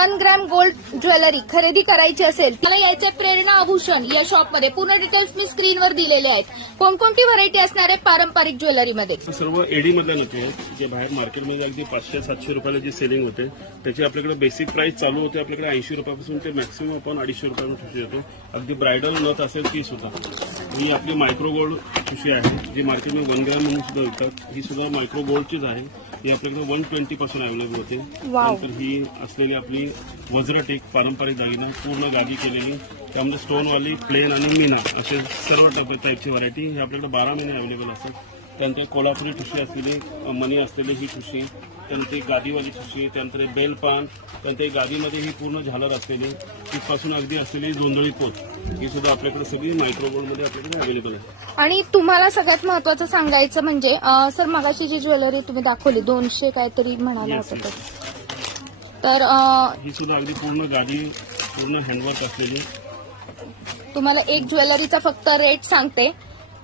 1 gram gold jewellery खरेदी करायची असेल, मला यायचे प्रेरणा आभूषण या शॉपमध्ये. पूर्ण डिटेल्स मी स्क्रीनवर दिलेले आहेत. कोणकोणती व्हरायटी असणार आहे पारंपरिक ज्वेलरीमध्ये? सर्व एडी मधल्या नथे आहेत, जे बाहेर मार्केटमध्ये अगदी 500-700 रुपयाला जी सेलिंग होते त्याची आपल्याकडे बेसिक प्राइस चालू होते आपल्याकडे 80 रुपयापासून ते मॅक्सिमम आपण 250 रुपयापासून ठुशी येतो. अगदी ब्रायडल नथ असेल ती सुद्धा. ही आपली मायक्रो गोल्ड ठुशी आहे जी मार्केटमध्ये 1 ग्रॅम म्हणून सुद्धा विकतात. ही सुद्धा मायक्रो गोल्डचीच आहे. ही आपल्याकडे 120% अवेलेबल होते. नंतर ही असलेली आपली वज्रटेक पारंपरिक दागिना पूर्ण गादी केलेली, त्यामध्ये स्टोनवाली, प्लेन आणि मीना असे सर्व टाईपची व्हरायटी ही आपल्याकडे 12 महिने अवेलेबल असतात. त्यानंतर कोल्हापुरी ठुशी असलेली, मणी असलेली ही ठुशी, त्यानंतर गादीवाली ठुशी, त्यानंतर बेलपान, त्यानंतर गादीमध्ये ही पूर्ण झालर असलेली, तिथपासून अगदी असलेली जोंधळी पोत, ही सुद्धा आपल्याकडे सगळी मायक्रो गोल्डमध्ये आपल्याकडे अवेलेबल आहे. आणि तुम्हाला सगळ्यात महत्वाचं सांगायचं म्हणजे सर मगाशी जी ज्वेलरी तुम्ही दाखवली 200 काहीतरी म्हणाला होता तर ही सुद्धा अगदी पूर्ण गादी, पूर्ण हँडवर्क असलेली. तुम्हाला एक ज्वेलरीचा फक्त रेट सांगते.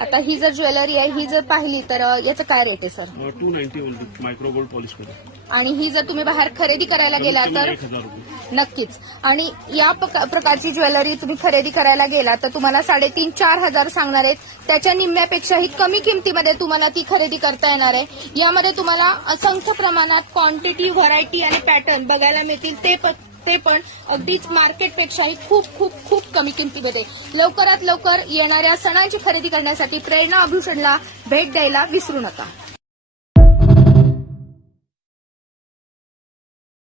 आता ही जर ज्वेलरी आहे, ही जर पाहिली तर याचं काय रेट आहे सर? 290 ओनली मायक्रो गोल्ड पॉलिशमध्ये. आणि ही जर तुम्ही बाहेर खरेदी करायला गेला तर 1000 रुपये. नक्कीच. आणि या प्रकारची ज्वेलरी तुम्ही खरेदी करायला गेला तर तुम्हाला 3,500-4,000 हजार सांगणार आहेत. त्याच्या निम्म्यापेक्षाही कमी किमतीमध्ये तुम्हाला ती खरेदी करता येणार आहे. यामध्ये तुम्हाला असंख्य प्रमाणात क्वांटिटी, व्हरायटी आणि पॅटर्न बघायला मिळतील. ते पण अगदीच मार्केटपेक्षाही खूप खूप खूप कमी किमतीमध्ये. लवकरात लवकर येणाऱ्या सणांची खरेदी करण्यासाठी प्रेरणा आभूषणला भेट द्यायला विसरू नका.